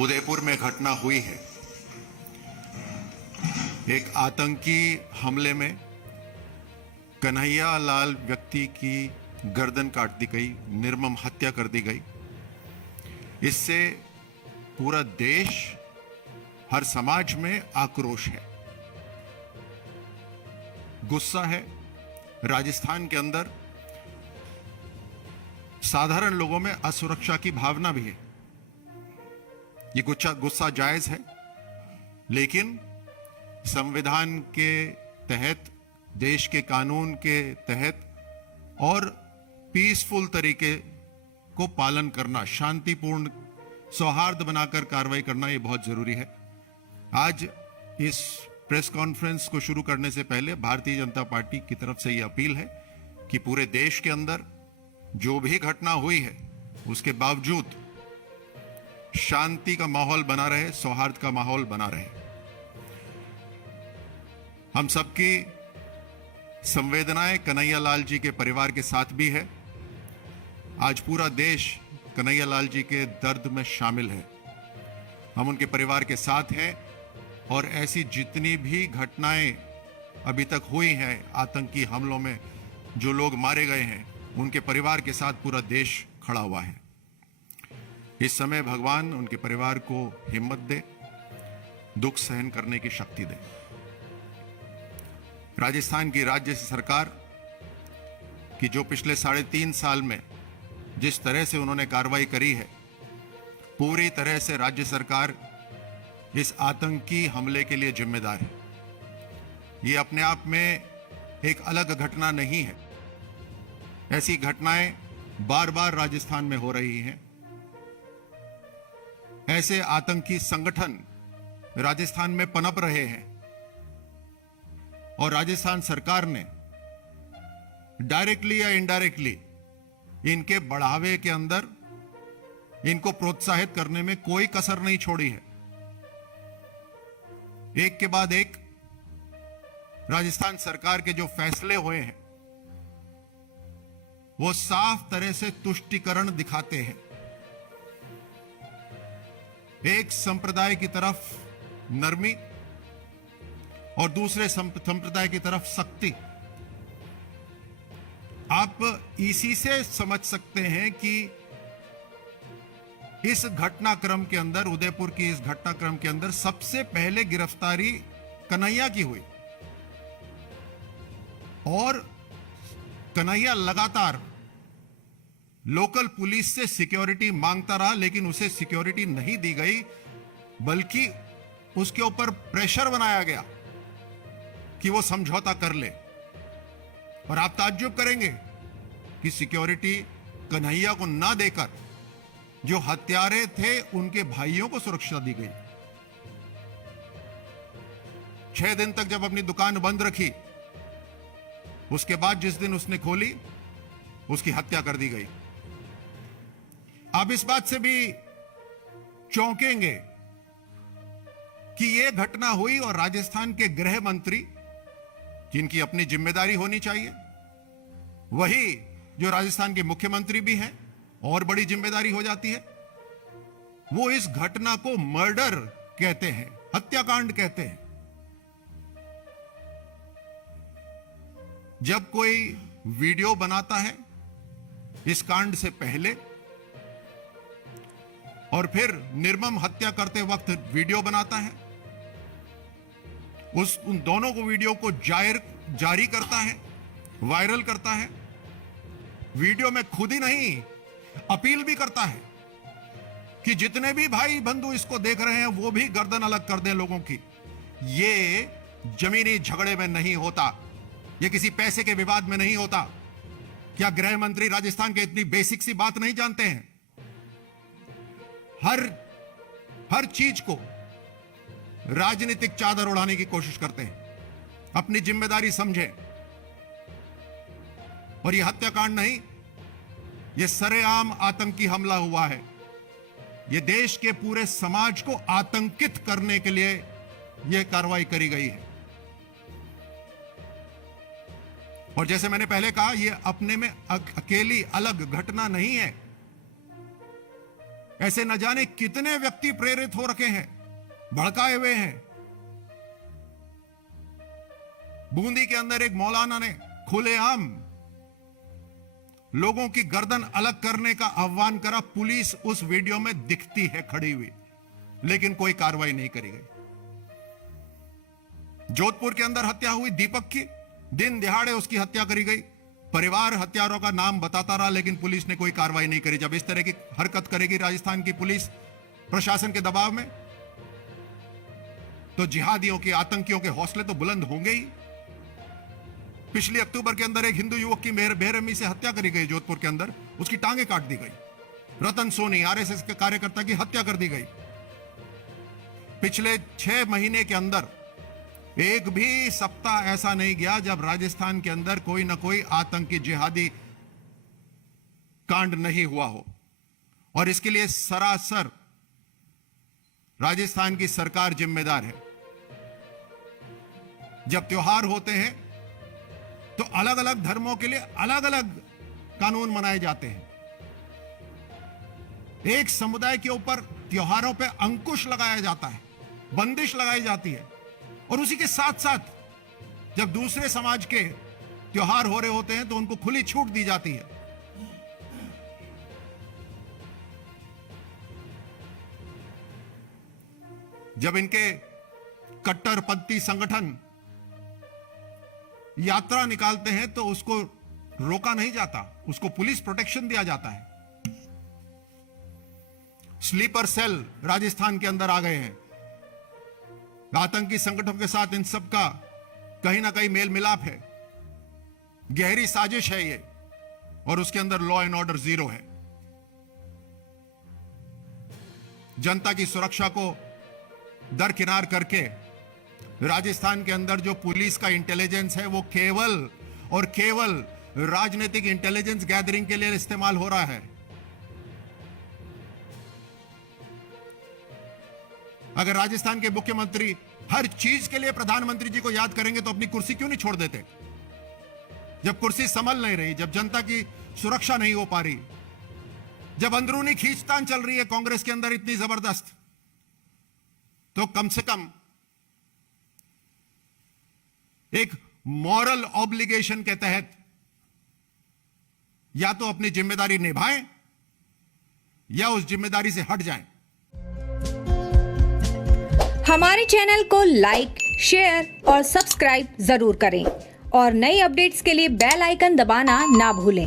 उदयपुर में घटना हुई है। एक आतंकी हमले में कन्हैया लाल व्यक्ति की गर्दन काट दी गई, निर्मम हत्या कर दी गई। इससे पूरा देश, हर समाज में आक्रोश है, गुस्सा है। राजस्थान के अंदर साधारण लोगों में असुरक्षा की भावना भी है। ये गुस्सा जायज है, लेकिन संविधान के तहत, देश के कानून के तहत और पीसफुल तरीके को पालन करना, शांतिपूर्ण सौहार्द बनाकर कार्रवाई करना, ये बहुत जरूरी है। आज इस प्रेस कॉन्फ्रेंस को शुरू करने से पहले भारतीय जनता पार्टी की तरफ से यह अपील है कि पूरे देश के अंदर जो भी घटना हुई है उसके बावजूद शांति का माहौल बना रहे, सौहार्द का माहौल बना रहे। हम सबकी संवेदनाएं कन्हैया लाल जी के परिवार के साथ भी है। आज पूरा देश कन्हैया लाल जी के दर्द में शामिल है। हम उनके परिवार के साथ हैं और ऐसी जितनी भी घटनाएं अभी तक हुई हैं, आतंकी हमलों में जो लोग मारे गए हैं, उनके परिवार के साथ पूरा देश खड़ा हुआ है। इस समय भगवान उनके परिवार को हिम्मत दे, दुख सहन करने की शक्ति दे। राजस्थान की राज्य सरकार की जो पिछले 3.5 साल में जिस तरह से उन्होंने कार्रवाई करी है, पूरी तरह से राज्य सरकार इस आतंकी हमले के लिए जिम्मेदार है। ये अपने आप में एक अलग घटना नहीं है। ऐसी घटनाएं बार बार राजस्थान में हो रही हैं। ऐसे आतंकी संगठन राजस्थान में पनप रहे हैं और राजस्थान सरकार ने डायरेक्टली या इनडायरेक्टली इनके बढ़ावे के अंदर इनको प्रोत्साहित करने में कोई कसर नहीं छोड़ी है। एक के बाद एक राजस्थान सरकार के जो फैसले हुए हैं वो साफ तरह से तुष्टीकरण दिखाते हैं। एक संप्रदाय की तरफ नरमी और दूसरे संप्रदाय की तरफ सख्ती। आप इसी से समझ सकते हैं कि इस घटनाक्रम के अंदर, उदयपुर की इस घटनाक्रम के अंदर सबसे पहले गिरफ्तारी कन्हैया की हुई और कन्हैया लगातार लोकल पुलिस से सिक्योरिटी मांगता रहा, लेकिन उसे सिक्योरिटी नहीं दी गई, बल्कि उसके ऊपर प्रेशर बनाया गया कि वो समझौता कर ले। और आप ताज्जुब करेंगे कि सिक्योरिटी कन्हैया को ना देकर जो हत्यारे थे उनके भाइयों को सुरक्षा दी गई। 6 दिन तक जब अपनी दुकान बंद रखी, उसके बाद जिस दिन उसने खोली, उसकी हत्या कर दी गई। आप इस बात से भी चौंकेंगे कि यह घटना हुई और राजस्थान के गृह मंत्री, जिनकी अपनी जिम्मेदारी होनी चाहिए, वही जो राजस्थान के मुख्यमंत्री भी हैं, और बड़ी जिम्मेदारी हो जाती है, वो इस घटना को मर्डर कहते हैं, हत्याकांड कहते हैं। जब कोई वीडियो बनाता है इस कांड से पहले और फिर निर्मम हत्या करते वक्त वीडियो बनाता है, उन दोनों को वीडियो को जारी करता है, वायरल करता है, वीडियो में खुद ही नहीं अपील भी करता है कि जितने भी भाई बंधु इसको देख रहे हैं वो भी गर्दन अलग कर दें लोगों की। ये जमीनी झगड़े में नहीं होता, ये किसी पैसे के विवाद में नहीं होता। क्या गृह मंत्री राजस्थान के इतनी बेसिक सी बात नहीं जानते हैं? हर चीज को राजनीतिक चादर उड़ाने की कोशिश करते हैं। अपनी जिम्मेदारी समझें। और यह हत्याकांड नहीं, यह सरेआम आतंकी हमला हुआ है। यह देश के पूरे समाज को आतंकित करने के लिए यह कार्रवाई करी गई है। और जैसे मैंने पहले कहा, यह अपने में अकेली अलग घटना नहीं है। ऐसे न जाने कितने व्यक्ति प्रेरित हो रखे हैं, भड़काए हुए हैं। बूंदी के अंदर एक मौलाना ने खुलेआम लोगों की गर्दन अलग करने का आह्वान करा। पुलिस उस वीडियो में दिखती है खड़ी हुई, लेकिन कोई कार्रवाई नहीं करी गई। जोधपुर के अंदर हत्या हुई दीपक की, दिन दिहाड़े उसकी हत्या करी गई। परिवार हत्यारों का नाम बताता रहा, लेकिन पुलिस ने कोई कार्रवाई नहीं करी। जब इस तरह की हरकत करेगी राजस्थान की पुलिस प्रशासन के दबाव में, तो जिहादियों के, आतंकियों के हौसले तो बुलंद होंगे ही। पिछले अक्टूबर के अंदर एक हिंदू युवक की बेरहमी से हत्या करी गई जोधपुर के अंदर, उसकी टांगें काट दी गई। रतन सोनी आरएसएस के कार्यकर्ता की हत्या कर दी गई। पिछले 6 महीने के अंदर एक भी सप्ताह ऐसा नहीं गया जब राजस्थान के अंदर कोई ना कोई आतंकी जिहादी कांड नहीं हुआ हो। और इसके लिए सरासर राजस्थान की सरकार जिम्मेदार है। जब त्योहार होते हैं तो अलग अलग धर्मों के लिए अलग अलग कानून बनाए जाते हैं। एक समुदाय के ऊपर त्योहारों पे अंकुश लगाया जाता है, बंदिश लगाई जाती है, और उसी के साथ साथ जब दूसरे समाज के त्योहार हो रहे होते हैं तो उनको खुली छूट दी जाती है। जब इनके कट्टरपंथी संगठन यात्रा निकालते हैं तो उसको रोका नहीं जाता, उसको पुलिस प्रोटेक्शन दिया जाता है। स्लीपर सेल राजस्थान के अंदर आ गए हैं। आतंकी संगठनों के साथ इन सब का कहीं ना कहीं मेल मिलाप है, गहरी साजिश है ये, और उसके अंदर लॉ एंड ऑर्डर जीरो है। जनता की सुरक्षा को दरकिनार करके राजस्थान के अंदर जो पुलिस का इंटेलिजेंस है वो केवल और केवल राजनीतिक इंटेलिजेंस गैदरिंग के लिए इस्तेमाल हो रहा है। अगर राजस्थान के मुख्यमंत्री हर चीज के लिए प्रधानमंत्री जी को याद करेंगे तो अपनी कुर्सी क्यों नहीं छोड़ देते? जब कुर्सी संभल नहीं रही, जब जनता की सुरक्षा नहीं हो पा रही, जब अंदरूनी खींचतान चल रही है कांग्रेस के अंदर इतनी जबरदस्त, तो कम से कम एक मॉरल ऑब्लिगेशन के तहत या तो अपनी जिम्मेदारी निभाएं या उस जिम्मेदारी से हट जाएं। हमारे चैनल को लाइक, शेयर और सब्सक्राइब जरूर करें और नई अपडेट्स के लिए बेल आइकन दबाना ना भूलें।